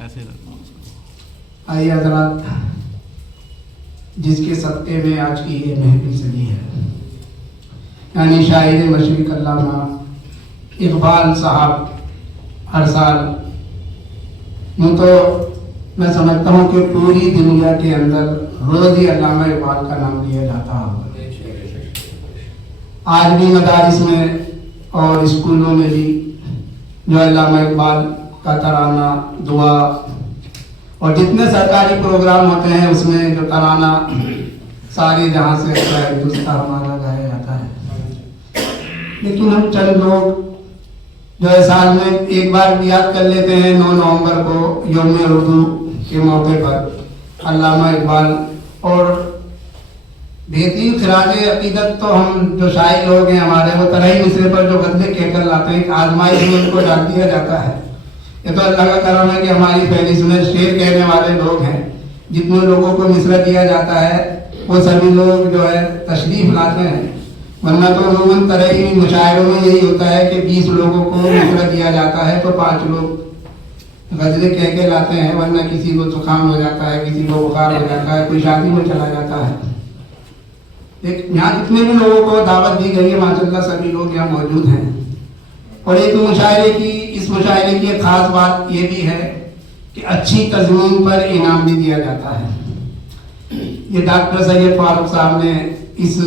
ऐसे रखना उसको। आइए हज़रात, जिसके सदक़े में आज की ये महफिल सजी है, यानी शायर मशरिक़ अल्लामा इकबाल साहब, हर साल यूँ तो मैं समझता हूँ कि पूरी दुनिया के अंदर रोज़ ही अल्लामा इकबाल का नाम लिया जाता होगा। आज भी मदारिस में और स्कूलों में भी जो अल्लामा इकबाल का तराना, दुआ और जितने सरकारी प्रोग्राम होते हैं उसमें जो तराना सारे जहाँ से अच्छा है हिंदुस्तान हमारा गाया जाता है। लेकिन हम चंद लोग जो है साल में एक बार याद कर लेते हैं 9 नवंबर को यौम उर्दू के मौके पर अल्लामा इकबाल। और बेहतरीन खिराज अकीदत तो हम जो शायर लोग हैं हमारे, वो तरह ही मिसरे पर जो गजलें कहकर लाते हैं, आजमाइश में उनको डाल दिया जाता है। ये तो अल्लाह का करम है कि हमारी फहरिस्त में शेर कहने वाले लोग हैं। जितने लोगों को मिसरा दिया जाता है वो सभी लोग जो है तशरीफ लाते हैं, वरना तो अमूमन तरह ही मुशायरों में यही होता है कि 20 लोगों को मिसरा दिया जाता है तो 5 लोग गजलें कह के लाते हैं, वरना किसी को जुकाम हो जाता है, किसी को बुखार हो जाता है, कोई शादी में चला जाता है। यहाँ जितने भी लोगों को दावत दी गई है माशाअल्लाह सभी लोग यहाँ मौजूद हैं। और एक मुशायरे की, इस मुशायरे की एक खास बात ये भी है कि अच्छी तज़मीन पर इनाम भी दिया जाता है। ये डॉक्टर सैयद फारूक साहब ने इस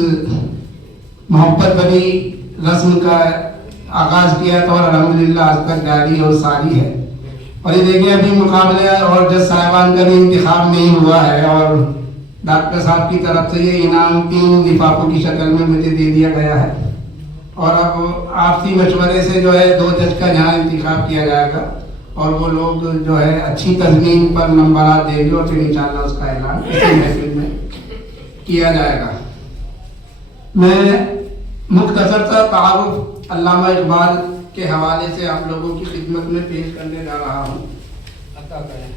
मोहब्बत भरी रस्म का आगाज किया था और अल्हम्दुलिल्लाह आज तक जारी और सारी है। और ये देखिए अभी मुकाबले और जज साहिबान का भी इंतखाब नहीं हुआ है और डॉक्टर साहब की तरफ से ये इनाम 3 लिफाफों की शक्ल में मुझे दे दिया गया है। और अब आपसी मशवरे से जो है 2 जज का यहाँ इंतखाब किया जाएगा और वो लोग जो है अच्छी तज़मीन पर नंबरात देंगे और फिर इंशाअल्लाह उसका ऐलान इसी महफिल में किया जाएगा। मैं मुख्तसर सा तारुफ अल्लामा इकबाल के हवाले से आप लोगों की खिदमत में पेश करने जा रहा हूँ। अता करें।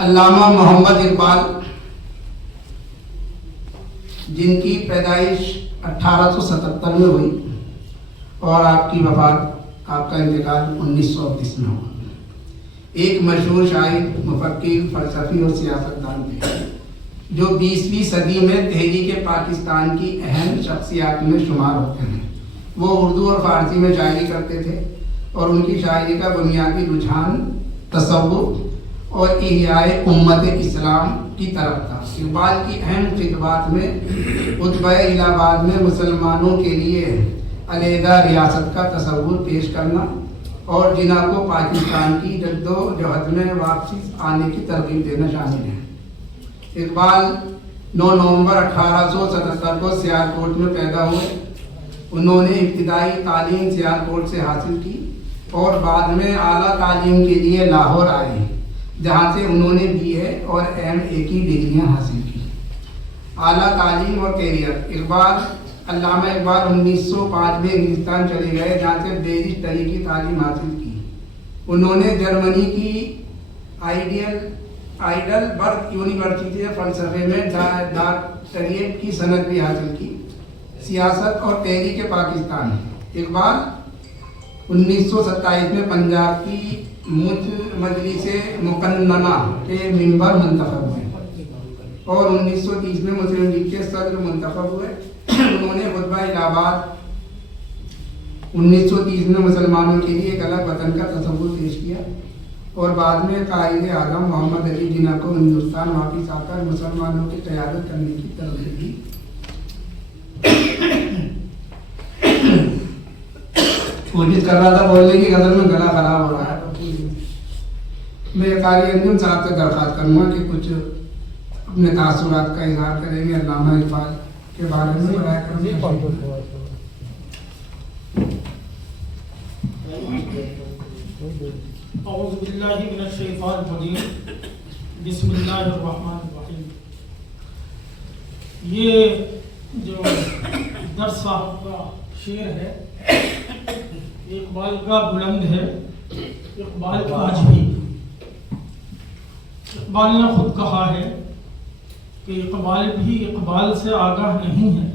अल्लामा मोहम्मद इकबाल, जिनकी पैदाइश 1877 में हुई और आपकी वफात, आपका इंतकाल 1929 में हुआ। एक मशहूर शायर, मुफक्किर, फलसफी और सियासतदान थे जो 20वीं सदी में तहरीक पाकिस्तान की अहम शख्सियात में शुमार होते हैं। वो उर्दू और फारसी में शायरी करते थे और उनकी शायरी का बुनियादी रुझान तसव्वुफ और इहयाए उम्मत इस्लाम की तरफ था। इकबाल की अहम खिदमत में खुतबा इलाहाबाद में मुसलमानों के लिए अलहदा रियासत का तसव्वुर पेश करना और जिना को पाकिस्तान की जद्दोजहद में वापसी आने की तरगीब देना शामिल है। इकबाल 9 नवंबर 1877 को सियालकोट में पैदा हुए। उन्होंने इब्तिदाई तालीम सियालकोट से हासिल की और बाद में आला तालीम के लिए लाहौर आए, जहाँ से उन्होंने BA और MA की डिग्रियाँ हासिल की। आला तालीम और कैरियर। अल्लामा इकबाल 1905 में हिंदुस्तान चले गए, जहाँ से बैरिस्टरी की तालीम हासिल की। उन्होंने जर्मनी की आइडलबर्ग यूनिवर्सिटी से फ़लसफ़े में डॉक्टरेट की सनद भी हासिल की। सियासत और तहरीक पाकिस्तान। इकबाल 1927 में पंजाब की मजलिस मुकन्नना के मिंबर मुंतखब हुए और 1930 में मुस्लिम लीग के सदर मुंतखब हुए। उन्होंने खुतबा इलाहाबाद 1930 में मुसलमानों के लिए एक अलग वतन का तसव्वुर पेश किया और बाद में कायदे आज़म मोहम्मद अली जिन्ना को हिंदुस्तान वापस आकर मुसलमानों की क़यादत करने की तरगीब दी। कोशिश कर रहा था बोलने की, गजल में गला खराब हो रहा है। मैं कारी अंजुम साहब से दरख्वास्त करूँगा कि कुछ अपने तासुरात का इजहार करेंगे अल्लामा इकबाल के बारे में बयान करेंगे। औज़ु बिल्लाहि मिनश शैतानिर रजीम, बिस्मिल्लाहिर रहमानिर रहीम। ये जो दर्स साहब का शेर है, इकबाल का बुलंद है, इकबाल का अजमी। इकबाल ने खुद कहा है कि इकबाल भी इकबाल से आगाह नहीं है,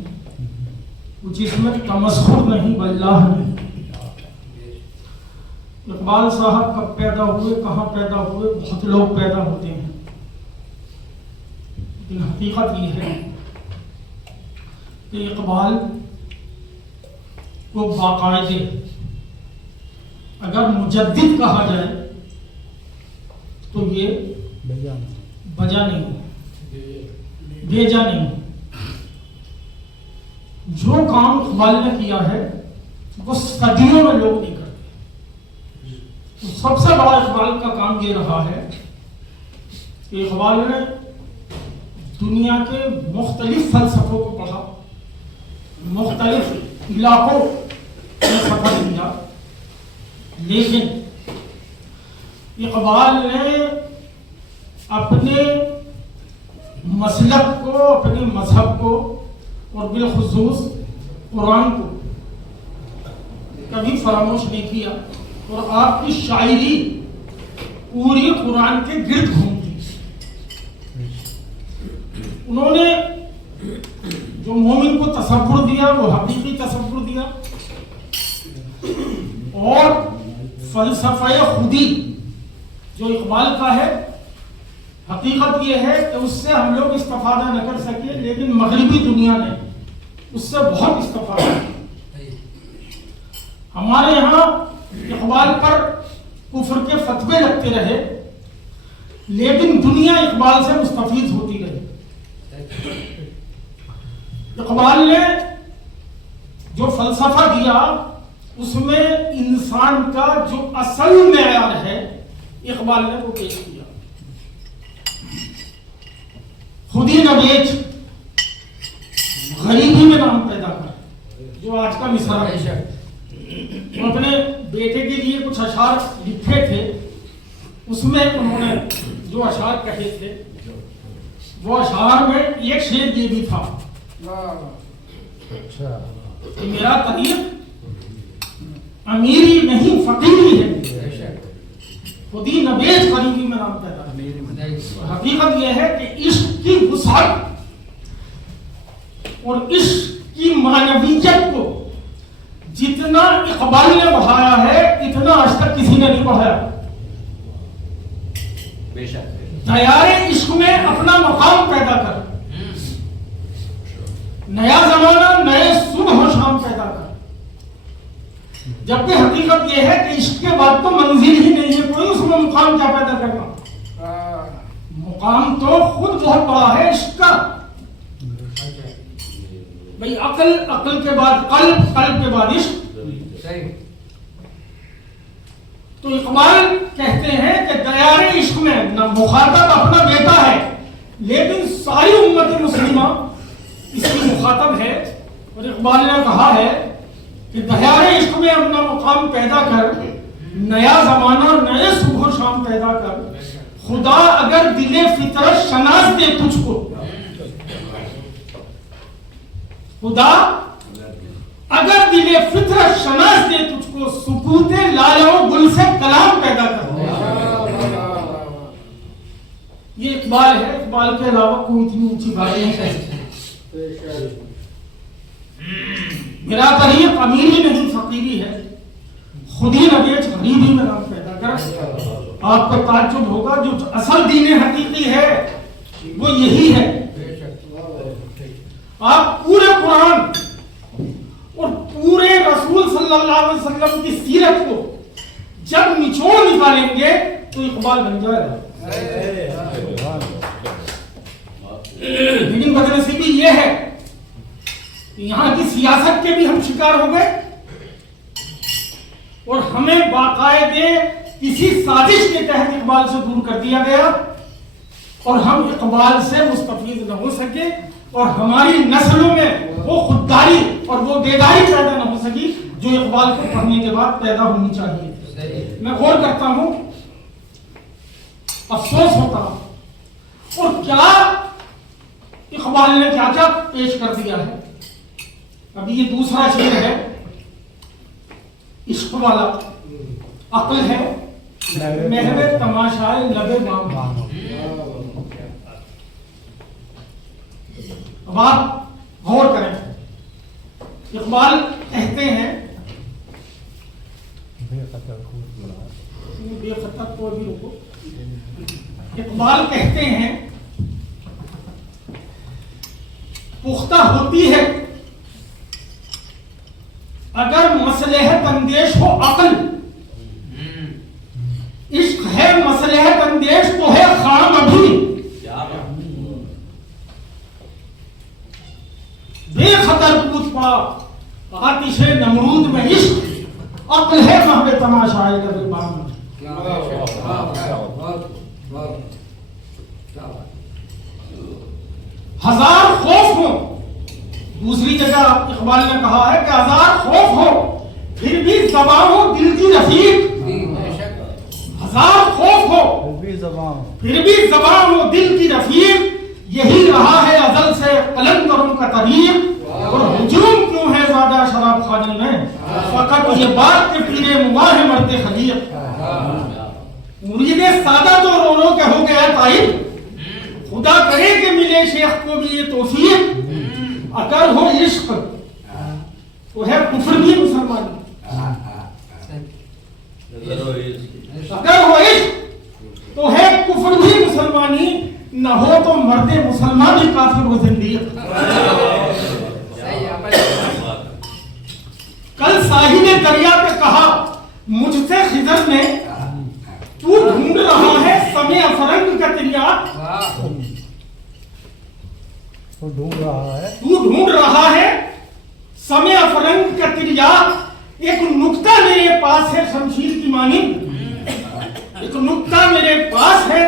कुछ इसमें तमस्खुर नहीं, वल्लाह नहीं। इकबाल साहब कब पैदा हुए, कहाँ पैदा हुए, बहुत लोग पैदा होते हैं, लेकिन हकीकत ये है कि इकबाल को बाकायदे अगर मुजद्दिद कहा जाए तो ये बजा नहीं, भेजा नहीं। जो काम इकबाल ने किया है वो सदियों में लोग नहीं करते। तो सबसे बड़ा इकबाल का काम ये रहा है कि इकबाल ने दुनिया के मुख्तलिफ फलसफों को पढ़ा, मुख्तलिफ इलाकों में सफर किया, लेकिन इकबाल ने अपने मसलक को, अपने मजहब को और बिलखुसूस कुरान को कभी फरामोश नहीं किया। और आपकी शायरी पूरी कुरान के गिर्द घूमती। उन्होंने जो मोमिन को तसव्वुर दिया वो हकीकी तसव्वुर दिया, और फलसफा खुदी जो इकबाल का है, हकीकत ये है कि उससे हम लोग इस्तिफादा न कर सके, लेकिन मगरिबी दुनिया ने उससे बहुत इस्तिफादा किया। हमारे यहाँ इकबाल पर कुफ्र के फतवे लगते रहे, लेकिन दुनिया इकबाल से मुस्तफीद होती रही। इकबाल ने जो फलसफा दिया उसमें इंसान का जो असल मेयार है, इकबाल ने वो पेश किया। खुदी न बेच, गरीबी में नाम पैदा कर, जो आज का मिसरा है। वो अपने बेटे के लिए कुछ अशार लिखे थे, उसमें उन्होंने जो अशार कहे थे, वो अशार में एक शेर ये भी था कि मेरा तरीक अमीरी नहीं फकीरी है, खुदी न बेच गरीबी में नाम पैदा। हकीकत यह है कि इश्क की वुसाअत और इश्क की मानवीयत को जितना इकबाल ने बढ़ाया है, इतना आज तक किसी ने नहीं बढ़ाया। दयारे इश्क में अपना मकाम पैदा कर, नया जमाना नए सुबह शाम पैदा कर। जबकि हकीकत यह है कि इश्क के बाद तो मंजिल ही नहीं है कोई, उसमें मुकाम क्या पैदा करना। मुकाम तो खुद बहुत बड़ा है इश्क का। भाई अकल, अकल के बाद कल्ब, कल्ब के बाद इश्क। तो इकबाल कहते हैं कि दयारे इश्क में न मुखातब अपना बेटा है, लेकिन सारी उम्मत मुस्लिमा इसकी मुखातब है। और इकबाल ने कहा है कि दयारे इश्क में अपना मुकाम पैदा कर, नया जमाना नए सुबह शाम पैदा कर। खुदा अगर दिले फितरत शनास दे तुझको, खुदा अगर दिले फितरत शनास दे तुझको, सुकूते लालो गुल से कलाम पैदा कर। ये इकबाल है, इकबाल के अलावा कोई इतनी ऊंची बात नहीं है। मेरा तरीक अमीरी नहीं फकीरी है, खुदी न बेच गरीबी में नाम पैदा कर। आपको ताज्जुब होगा, जो असल दीन हकीकी है वो यही है। आप पूरे कुरान और पूरे रसूल सल्लल्लाहु अलैहि वसल्लम की सीरत को जब निचोड़ निकालेंगे तो इकबाल बन जाएगा। लेकिन बदनसीबी ये है कि यहाँ की सियासत के भी हम शिकार हो गए और हमें बाकायदे किसी साजिश के तहत इकबाल से दूर कर दिया गया, और हम इकबाल से मुस्तफीद न हो सके, और हमारी नस्लों में वो खुददारी और वो बेदारी पैदा न हो सकी जो इकबाल को पढ़ने के बाद पैदा होनी चाहिए। मैं गौर करता हूं, अफसोस होता, और क्या इकबाल ने क्या क्या पेश कर दिया है। अभी ये दूसरा शेर है, इश्क वाला। अक्ल है महवे तमाशाए लबे बाम। अब आप गौर करें, इकबाल कहते हैं बेखतर को अभी रुको। इकबाल कहते हैं पुख्ता होती है अगर मसलहत अंदेश हो अकल, इश्क है मसलहत अंदेश तो है खाम अभी। बेखतर कूद पड़ा आतिशे नमरूद में इश्क, अक्ल है महबे तमाशाए कभी बाम। हजार खौफ हो, दूसरी जगह इकबाल ने कहा है कि हजार खौफ हो फिर भी ज़बां हो दिल की रफीक। हजार खौफ हो फिर भी ज़बां हो दिल की रफीक, यही रहा है अजल से कलंदरों का तरीक। और हुजूम क्यों है ज्यादा शराब खाने में, फकत ये बात के पीरे मुबाह मरते खलीक। मुरीदे सादा तो रो रो के हो गया ताइब, खुदा करे कि मिले शेख को भी ये तौफीक। अगर हो इश्क तो है कुफ्र भी मुसलमानी, अगर हो इश्क तो है कुफ्र भी मुसलमानी, न हो तो मर्दे मुसलमान भी काफिर हो जिंदगी। कल साहिबे दरिया पे कहा मुझसे खिजर ने, तू ढूंढ रहा है समय अफरंग का तिरियाक। तू ढूंढ रहा है समय अफरंग का तिरियाक। एक नुक्ता मेरे पास है शमशीर की मानिंद, एक नुक्ता मेरे पास है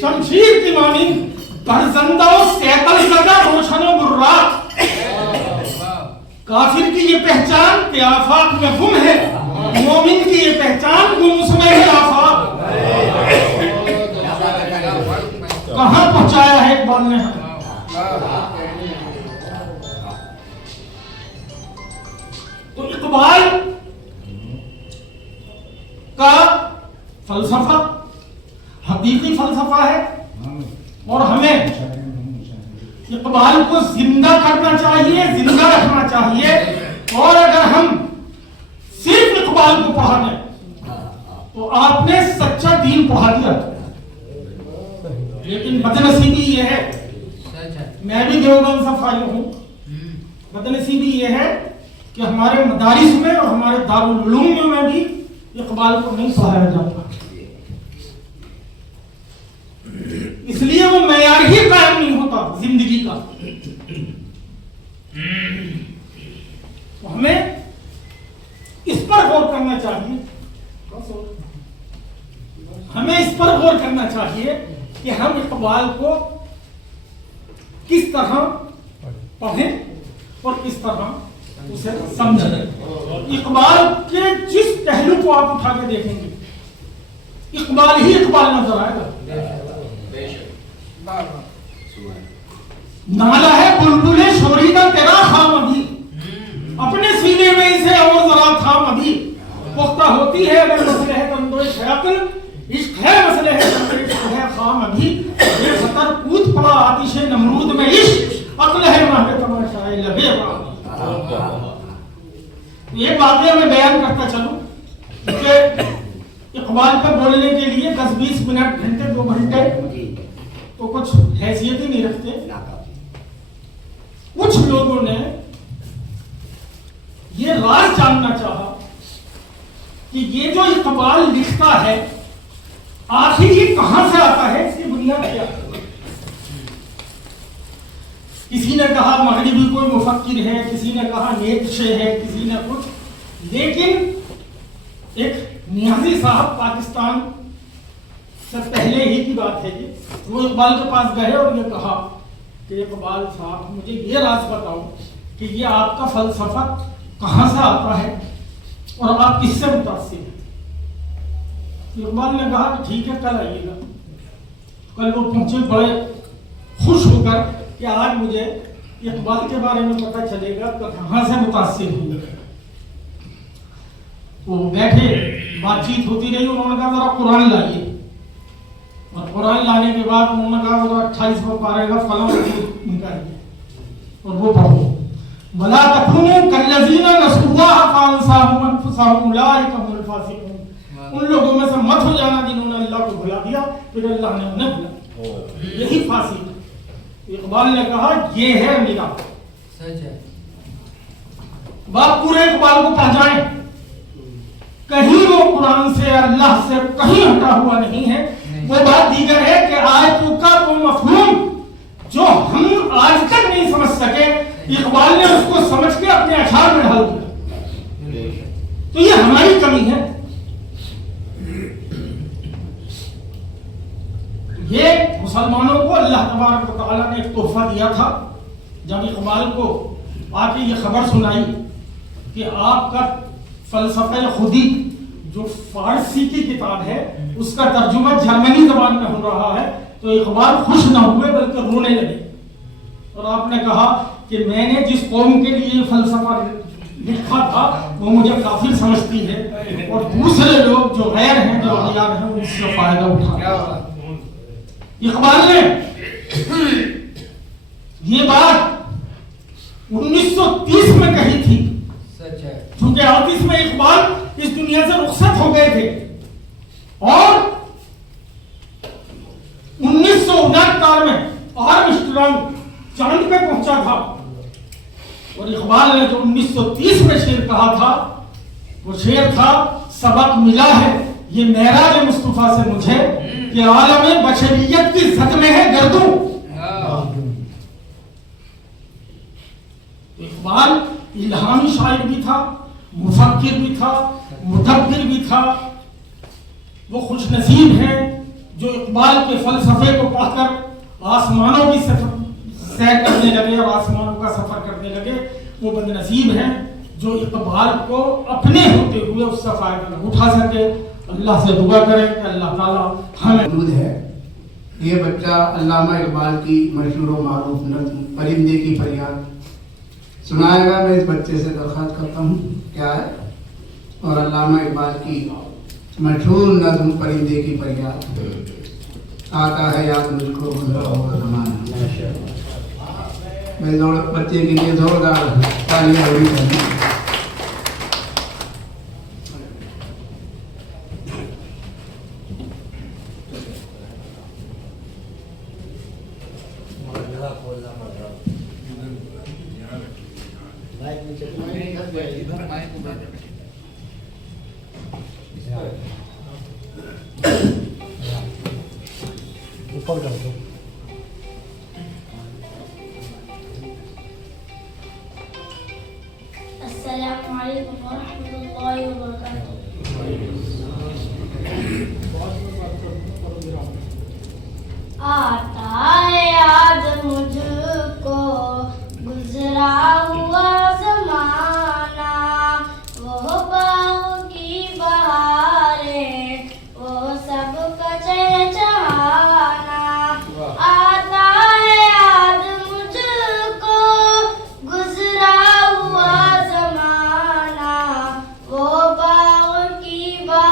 शमशीर की मानिंद। बरजंदा सैकल सदा रोशनो बुर्राक। काफिर की ये पहचान के आफाक में गुम है, मोमिन की ये पहचान गुम उसमें है आफाक। कहां पहुंचाया है इकबाल ने हमें। तो इकबाल का फलसफा हकीकी फलसफा है और हमें इकबाल को जिंदा करना चाहिए, जिंदा रखना चाहिए। और अगर हम सिर्फ इकबाल को पढ़ा लें तो आपने सच्चा दीन पढ़ा दिया। लेकिन बदनसीबी ये है, मैं भी देवबंद से फारिग हूं, बदनसीबी ये है कि हमारे मदारिस में और हमारे दारुल उलूम में भी इकबाल को नहीं पढ़ाया जाता, इसलिए वो मेयार ही कायम नहीं होता जिंदगी का। तो हमें इस पर गौर करना चाहिए, हमें इस पर गौर करना चाहिए कि हम इकबाल को किस तरह पढ़ें और किस तरह उसे समझें। इकबाल के जिस पहलू को आप उठा के देखेंगे इकबाल ही इकबाल नजर आएगा। नाला है बुलबुले शोरीदा तेरा खाम अभी, अपने सीने में इसे और जरा थाम अभी। पुख्ता होती है अगर मसले है तंदोए शयातिन, इश्क है मसले है खाम अभी। ये खतर कूद पड़ा आतिशे नमरूद में इश्क, अक्ल है महबे तमाशाए लबे। ये बातें मैं बयान करता चलूं कि इकबाल पर बोलने के लिए 10-20 मिनट, घंटे, 2 घंटे तो कुछ हैसियत ही नहीं रखते। कुछ लोगों ने ये राज जानना चाहा कि ये जो इकबाल लिखता है आखिर ये कहां से आता है, इसकी बुनियाद क्या है। किसी ने कहा मगरिबी कोई मुफक्किर है, किसी ने कहा नीत्शे है, किसी ने कुछ। लेकिन एक नियाजी साहब पाकिस्तान से पहले ही की बात है ये, वो इकबाल के पास गए और ये कहा कि इकबाल साहब मुझे ये राज बताओ कि ये आपका फलसफा कहां से आता है और आप किससे मुतासिर हैं। इकबाल ने कहा कि ठीक है कल आइएगा। कल वो पहुंचे बड़े खुश होकर कि आज मुझे इकबाल के बारे में पता चलेगा तो कहां से मुतासिर हुए। वो बैठे, बातचीत होती रही। उन्होंने कहा जरा कुरान लाइए, और कुरान लाने के बाद उन्होंने कहा जरा 28वां पारा का फलम निकालिए और वो पढ़ो। वला तकुनु कल्लज़ीना नसुल्लाह फअनसाहुम अनफुसहुम उलाइका हुमुल फासिकून। उन लोगों में से मत हो जाना जिन्होंने अल्लाह को भुला दिया, फिर अल्लाह ने उन्हें भुला। यही फांसी है। इकबाल ने कहा ये है मेरा सच है। बात पूरे इकबाल को पहुंचाएं, कहीं वो कुरान से अल्लाह से कहीं हटा हुआ नहीं है। वो बात दीगर है कि आयतों का वो मफहूम जो हम आज तक नहीं समझ सके, इकबाल ने उसको समझ के अपने अशार में ढाल दिया। तो ये हमारी कमी है। ये मुसलमानों को अल्लाह तबारक व तआला ने एक तोहफा दिया था। जब इकबाल को आके ये खबर सुनाई कि आपका फलसफे खुदी जो फारसी की किताब है उसका तर्जुमा जर्मनी जबान में हो रहा है, तो इकबाल खुश न हुए बल्कि रोने लगे। और आपने कहा कि मैंने जिस कौम के लिए फलसफा लिखा था वो मुझे काफिर समझती है, और दूसरे लोग जो गैर हैं, जो अगयार हैं, उससे फायदा उठा। इकबाल ने ये बात 1930 में कही थी। सच है। क्योंकि 38 में इकबाल इस दुनिया से रुखसत हो गए थे और 1969 में आर्मस्ट्रांग चांद पे पहुंचा था। और इकबाल ने जो 1930 में शेर कहा था वो शेर था, सबक मिला है ये मेराज मुस्तफा से मुझे कि आलम बशरियत की सद में है गर्दू। इकबाल इल्हामी शायर भी था, मुफक्किर भी था, मुदब्बिर भी था। वो खुश नसीब हैं जो इकबाल के फलसफे को पढ़कर आसमानों की सैर करने लगे और आसमानों का सफर करने लगे। वो बदनसीब हैं जो इकबाल को अपने होते हुए उसका फायदा न उठा सके। अल्लाह से दुआ करें कि अल्लाह ताला हमें मौजूद है। ये बच्चा अल्लामा इकबाल की मशहूर व मारूफ नज़्म परिंदे की फरियाद सुनाएगा। मैं इस बच्चे से दरख्वास्त करता हूँ क्या है, और अल्लामा इकबाल की मशहूर नज़्म परिंदे की फरियाद आता है याद मुझको गुज़रा हुआ ज़माना। मैं बच्चे के लिए जोरदार तालियां होनी चाहिए। ऊपर कर दो। अस्सलामु अलैकुम वरहमतुल्लाहि वबरकातुहू। आता है याद मुझको गुजरा हुआ ज़माना, वो बाहों की बहारें, वो सब का चहचहाना। आता है याद मुझको गुजरा हुआ ज़माना, वो बाहों की बहारें,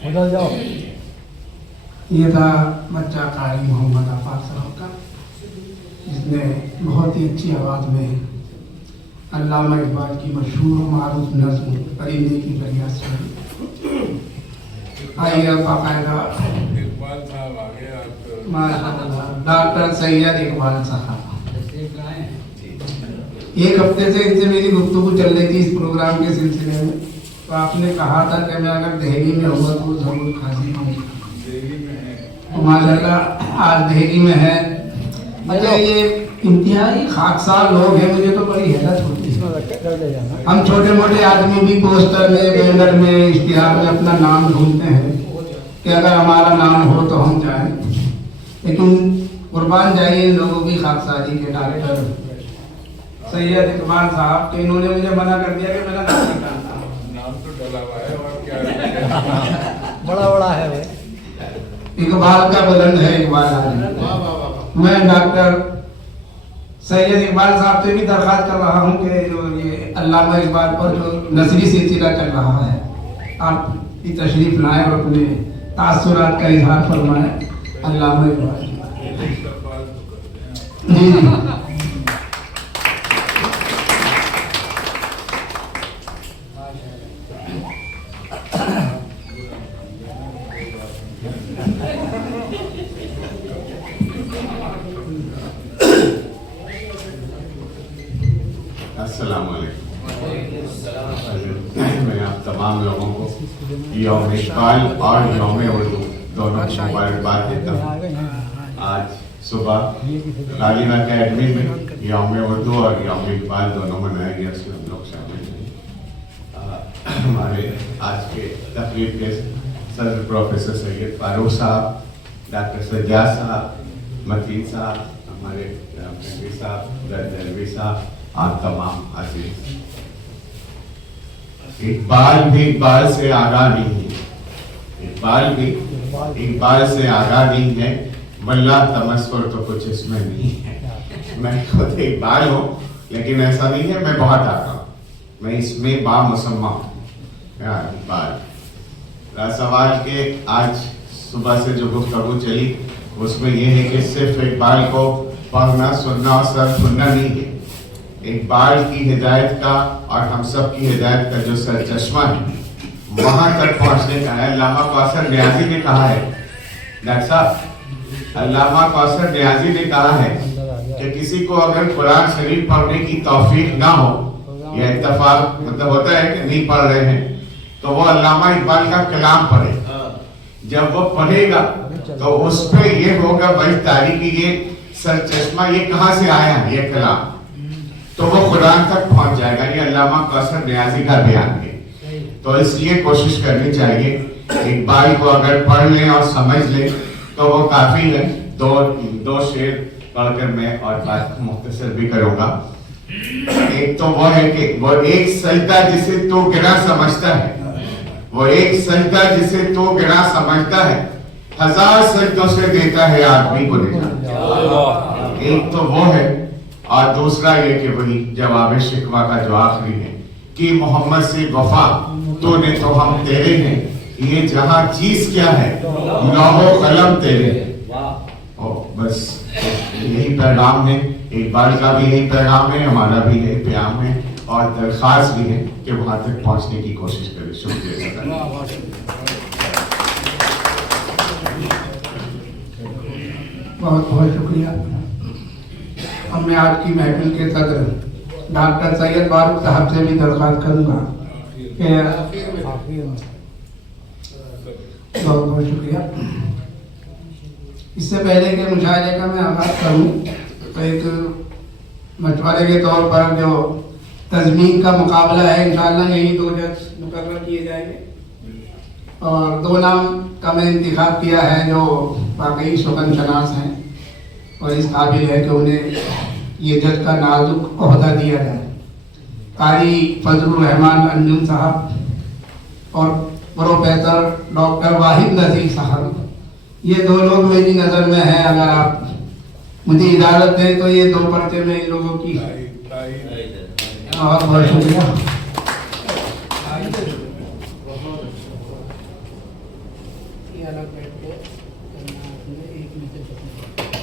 उधर जाओ। ये था बच्चा कारी मोहम्मद आफाक साहब का, जिसने बहुत ही अच्छी आवाज़ में अल्लामा इकबाल की मशहूर मारूफ नज़्म परिंदे की फरियाद सुनी। आइए अब बाकायदा इकबाल साहब आ गए आप। माशाअल्लाह डॉक्टर सैयद इकबाल साहब। जैसे गाएं एक हफ्ते से इनसे मेरी गुफ्तगू चल रही थी इस प्रोग्राम के सिलसिले में, तो आपने कहा था कि मैं अगर दिल्ली में हुआ तो जरूर खासी पाऊंगा। दिल्ली में है। तो माशाअल्लाह आज दिल्ली में है। अच्छा, ये इंतहाई खाकसार लोग हैं, मुझे तो बड़ी हैरत होती है। ले जाना। हम छोटे मोटे आदमी भी पोस्टर में, बैनर में, इश्तिहार में अपना नाम ढूंढते हैं कि अगर हमारा नाम हो तो हम जाएं, लेकिन कुर्बान जाइए इन लोगों की खाकसारी के। डॉक्टर सैयद इकबाल साहब के इन्होंने मुझे मना कर दिया कि मेरा नाम निकालना। नाम तो डला हुआ है और क्या है? बड़ा है भाई। इकबाल का बुलंद है इकबाल आदमी। मैं डॉक्टर सैयद इकबाल साहब से भी दरख्वास्त कर रहा हूँ कि जो ये अल्लामा इकबाल पर जो नस्री सिलसिला चल रहा है, आप की तशरीफ लाएं और अपने तासुरात का इजहार फरमाएं। अल्लामा इकबाल जी जी। अस्सलाम वालेकुम। मैं आप तमाम लोगों को यौम इकबाल और यौम उर्दू दोनों को मुबारकबाद देता हूँ। आज सुबह गालिब अकेडमी में यौम उर्दू और यौम इकबाल दोनों मनाया गया, उसमें हम लोग शामिल हैं। हमारे आज के तकरीब के सदर प्रोफेसर सैयद फारूक साहब, डॉक्टर सज्जाद साहब, मतीन साहब, हमारे साहब, दलवी साहब और तमाम अजीज। इकबाल भी इकबाल से आगा नहीं है, इकबाल भी इकबाल से आगा नहीं है, वल्ला तमस्कुर तो कुछ इसमें नहीं है। मैं खुद इकबाल हूँ, लेकिन ऐसा नहीं है मैं बहुत आगा हूँ, मैं इसमें बामुसम्मा हूँ। इकबाल सवाल के आज सुबह से जो गुफ्तगू चली उसमें यह है कि सिर्फ इकबाल को पढ़ना, सुनना और सर सुनना नहीं है। इकबाल की हिदायत का और हम सब की हिदायत का जो सरचश्मा है वहां तक पहुंचने का है। अल्लामा कौसर नियाजी ने कहा है, डॉक्टर साहब, अल्लामा कौसर नियाजी ने कहा है कि किसी को अगर कुरान शरीफ पढ़ने की तौफीक ना हो, या इत्तफाक मतलब होता है कि नहीं पढ़ रहे हैं, तो वो अल्लामा इकबाल का कलाम पढ़े। जब वो पढ़ेगा तो उस पर ये होगा बड़ी तारीखी, ये सरचश्मा ये कहाँ से आया है ये कलाम, तो वो कुरान तक पहुंच जाएगा। ये अल्लामा कौसर नियाजी का बयान है। तो इसलिए कोशिश करनी चाहिए इकबाल को अगर पढ़ लें और समझ लें तो वो काफी है। दो शेर पढ़कर मैं और बात मुख्तसर भी करूंगा। एक तो वो है कि वो एक सजदा जिसे तो गिरा समझता है, वो एक सजदा जिसे तो गिरा समझता है, 1000 सजदों से देता है आदमी को निजात। एक तो वो है, और दूसरा ये कि वही जवाब शिकवा का जो आखिरी है कि मोहम्मद से वफा तूने तो हम तेरे हैं, ये जहां चीज क्या है लौहो कलम तेरे। ओ बस यही पैगाम है, इकबाल का भी यही पैगाम है, हमारा भी यही पैगाम है और दरख्वास्त भी है कि वहां तक पहुंचने की कोशिश करें। शुक्रिया, बहुत बहुत शुक्रिया। अब मैं आज की महफिल के सदर डॉक्टर सैयद फारूक साहब से भी दरख्वास्त करूंगा कि बहुत बहुत शुक्रिया। इससे पहले कि मुशायरे का मैं आगाज करूं तो एक मशवरे के तौर पर जो तज़मीन का मुकाबला है, इंशाअल्लाह यही 2 जज मुकर्रर किए जाएंगे और 2 नाम का मैं इंतखाब किया है जो वाकई शुगन शनास हैं और इस काबिल है कि उन्हें ये जज का नाजुक ओहदा दिया जाए। कारी फजलुर रहमान अंजुम साहब और प्रोफेसर डॉक्टर वाहिद नज़ीर साहब, ये 2 लोग मेरी नज़र में हैं। अगर आप मुझे इजाज़त दें तो ये 2 पर्चे में इन लोगों की बहुत बहुत शुक्रिया।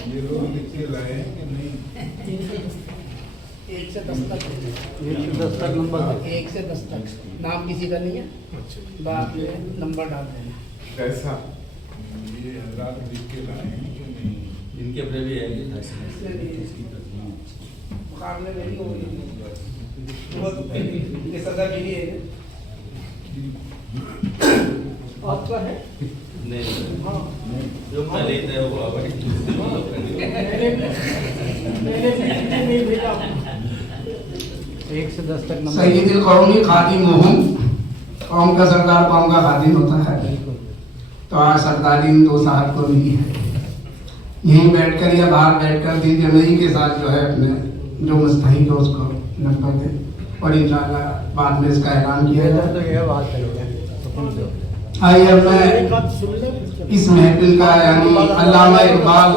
ये लोग लिख के लाए हैं कि नहीं? 1 से 10 तक। 1 से 10 तक नंबर दे। 1 से 10 तक नाम किसी का नहीं है, अच्छा, बाद में नंबर डाल देना। कैसा ये हजरात लिख के लाए हैं कि नहीं? इनके अपने भी है मुकाबले में नहीं होगी, ये सजा मिली है आपका है। नहीं हाँ जो पहले तय हुआ वही नहीं भेजा। 1 से 10 तक नंबर। सैयदुल कौमी खादिम मोहन, कौम का सरदार कौम का खादिम होता है। तो आज सरदारी इन 2 साहब को मिली है। यहीं बैठकर या बाहर बैठकर दिल जमई के साथ जो है अपने जो मुस्तहिक है उसको नंबर दे और इंशाल्लाह बाद में इसका ऐलान किया जाए। तो ये बात करेंगे। आइए अब मैं इस महफिल का यानी अल्लामा इकबाल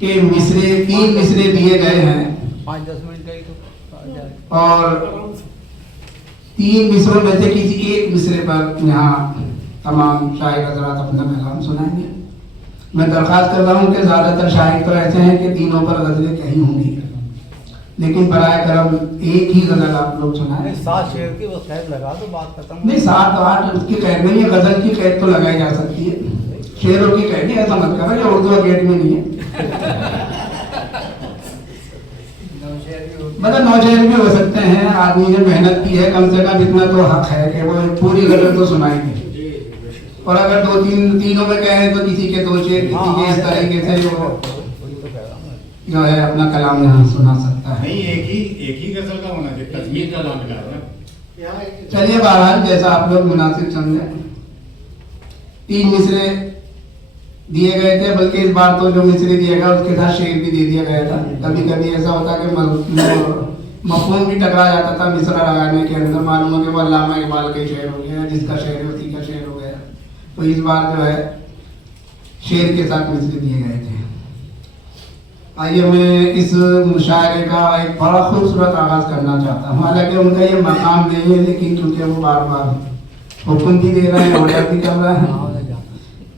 के मिसरे 3 मिसरे दिए गए हैं 5-10 मिनट का ही तो और 3 मिसरों में से किसी एक मिसरे पर यहाँ तमाम शायर हजरात अपना कलाम सुनाएंगे। मैं दरख्वास्त कर रहा हूँ कि ज़्यादातर शायर तो ऐसे हैं कि तीनों पर गज़लें कही होंगी, लेकिन बराए करम एक ही गज़ल आप लोग सुनाएं। 7 शेर की वो कैद लगा दो, बात खत्म। नहीं 7 8 उसकी कैद नहीं है, गज़ल की कैद तो लगाई जा सकती है, शेरों की कैद नहीं। ऐसा मत करो, ये उर्दू अकेडमी नहीं है। मतलब 9 शेर भी हो सकते हैं। आदमी ने मेहनत की है, कम से कम इतना तो हक है कि वो पूरी गज़ल तो सुनाएंगे। और अगर 2-3 तीनों में कहें तो किसी के 2 शेर, किसी के इस तरीके से वो जो है अपना कलाम यहाँ सुना सकता है। नहीं, एक ही गजल का होना चाहिए, तस्मीर का नाम मिला है। चलिए बहरहाल जैसा आप लोग मुनासिब समझे। 3 मिसरे दिए गए थे, बल्कि इस बार तो जो मिसरे दिया गया उसके साथ शेर भी दे दिया गया था। कभी कभी ऐसा होता कि मफहूम भी टकरा जाता था मिसरा लगाने के अंदर। मालूम हो कि वो अल्लामा इकबाल के शेर हो गया, जिसका शेर है उसी का शेर हो गया। तो इस बार जो है शेर के साथ मिसरे दिए गए थे। आइए मैं इस मुशायरे का एक बड़ा खूबसूरत आगाज करना चाहता हूँ। हालांकि उनका ये मकाम नहीं है, लेकिन क्योंकि वो बार बार हुक्म भी दे रहे हैं, ऑर्डर भी कर रहे हैं।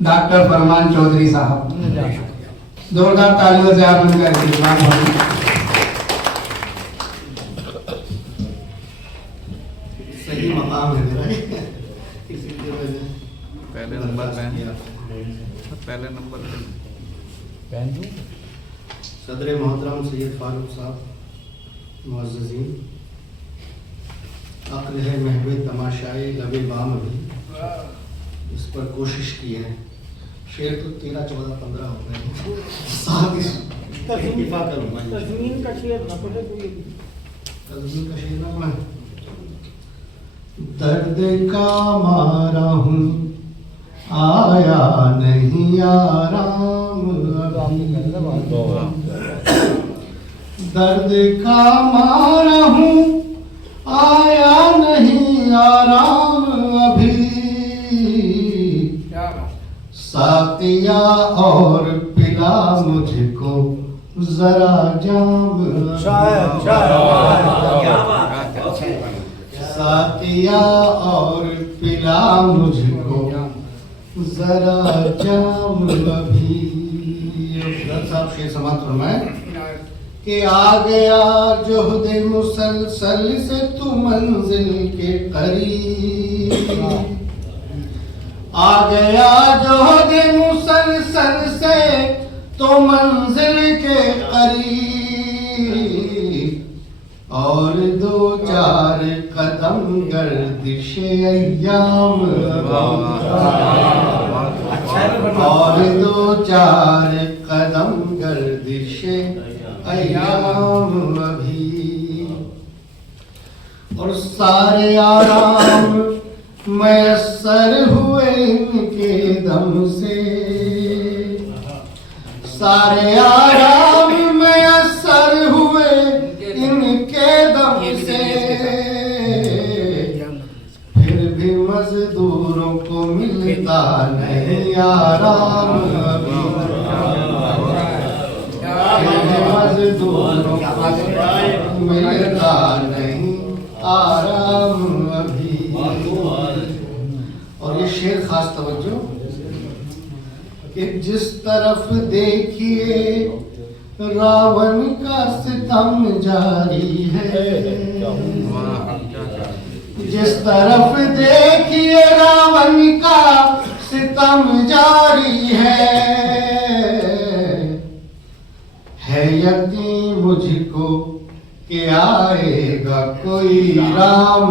डॉक्टर फरमान चौधरी साहब, जोरदार तालियों से आप उनका इस्तेमाल होगी। सही मकाम है मेरा। पहले नंबर पहन दूं? सदर मोहतरम सैयद फारूक साहब, मुअज़्ज़ज़ीन, अक्ल है महवे तमाशाए लबे बाम भी, इस पर कोशिश की है। शेर तो 13, 14, 15 हो गए, साथ ही इत्तिफाक करूँगा। तज़मीन का शेर ना पड़े कोई। तज़मीन का शेर ना पढ़े। दर्द का मारा हूँ आया नहीं आराम अभी, दर्द का मारा हूँ आया नहीं आराम अभी, साकिया और पिला मुझको जरा जाम, साकिया और पिला मुझको जरा जाम अभी। साहब शेर समाप्त फरमाए कि आ गया जोहदे मुसलसल से तू मंजिल के करीब, आ गया जोहदे मुसलसल से तो मंजिल के करीब, और 2-4 कदम गर्दिशे अय्याम, और 2-4 कदम गर्दिशे अय्याम अभी, और सारे आराम मैसर हुए इनके दम से, सारे आराम मैसर हुए इनके दम से, फिर भी मजदूरों को मिलता नहीं आराम अभी, फिर भी मजदूरों को मिलता नहीं कि जिस तरफ देखिए रावण का सितम जारी है, जिस तरफ देखिए रावण का सितम जारी है यकीन मुझको कि आएगा कोई राम।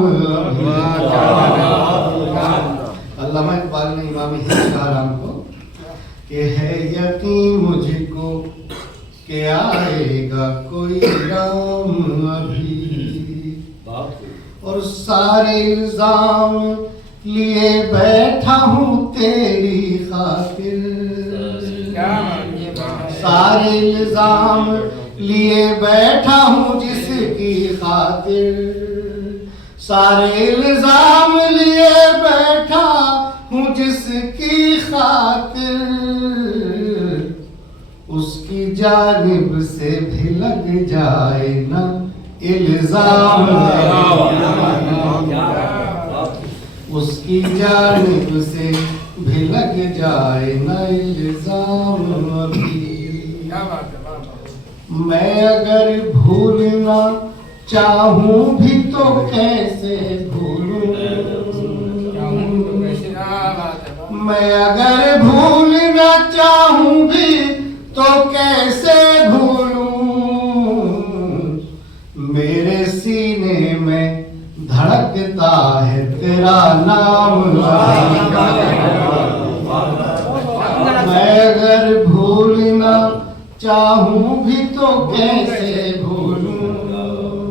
अल्लामा इकबाल ने इमाम हिंद कहा राम को कि है यकीन मुझको कि आएगा कोई राम अभी। और सारे इल्जाम लिए बैठा हूँ तेरी खातिर, सारे इल्जाम लिए बैठा हूँ जिसकी खातिर, सारे इल्जाम लिए बैठा हूँ जिसकी खातिर, उसकी जानिब से भी लग जाए ना इल्जाम, उसकी जानिब से भी लग जाए ना इल्जाम अभी। मैं अगर भूलना चाहूं भी तो कैसे भूलूं, मैं अगर भूलना चाहूं भी तो कैसे भूलूं, मेरे सीने में धड़कता है तेरा नाम। मैं अगर भूलना चाहूं भी तो कैसे भूलूं,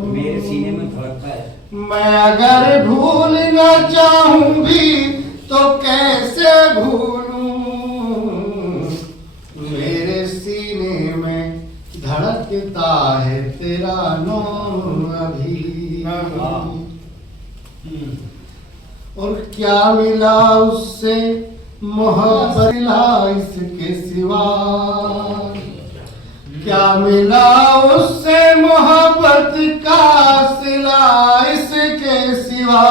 मेरे सीने में धड़कता है। मैं अगर भूलना चाहूं भी तो कैसे भूलूं, मेरे सीने में धड़कता है तेरा नाम अभी। और क्या मिला उससे मोहब्बत इसके सिवा, क्या मिला उससे मोहब्बत का सिला इसके सिवा।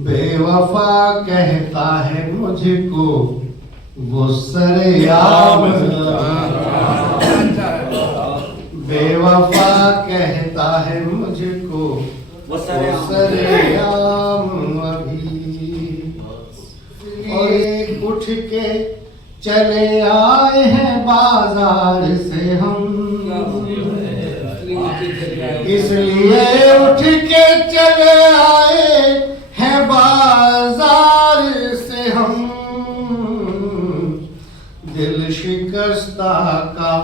बेवफा कहता है मुझको वो सरेआम, बेवफा कहता है मुझको वो सरेआम अभी। और एक उठ के चले आए हैं बाजार से हम, इसलिए उठ के चले आए हैं बाजार से हम। दिल शिकस्ता का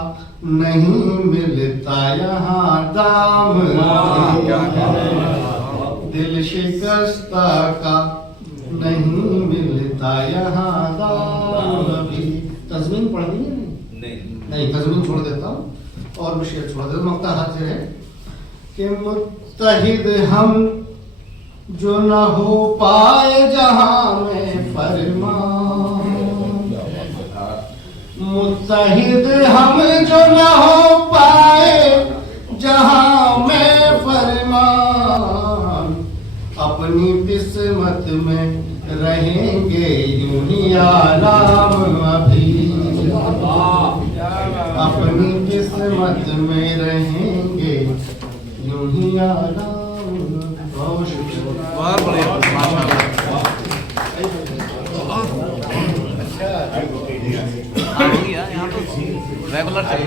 नहीं मिलता यहाँ दाम, दिल शिकस्ता का नहीं मिलता यहाँ दाम अभी। तज़मीन पढ़ दी है? नहीं, तज़मीन छोड़ देता हूँ और मैं शेर छोड़ देता हूँ। मक्ता हाथ है कि मुत्तहिद हम जो न हो पाए जहाँ में फरमान, मुत्तहिद हम जो न हो पाए जहाँ में फरमान, अपनी किस्मत में रहेंगे यूं ही आराम अभी, अपनी किस्मत में रहेंगे यूं ही आराम। बहुत शुक्रिया। बहुत बढ़िया, माशाल्लाह। अच्छा, यहाँ तो रेगुलर चल रहा है।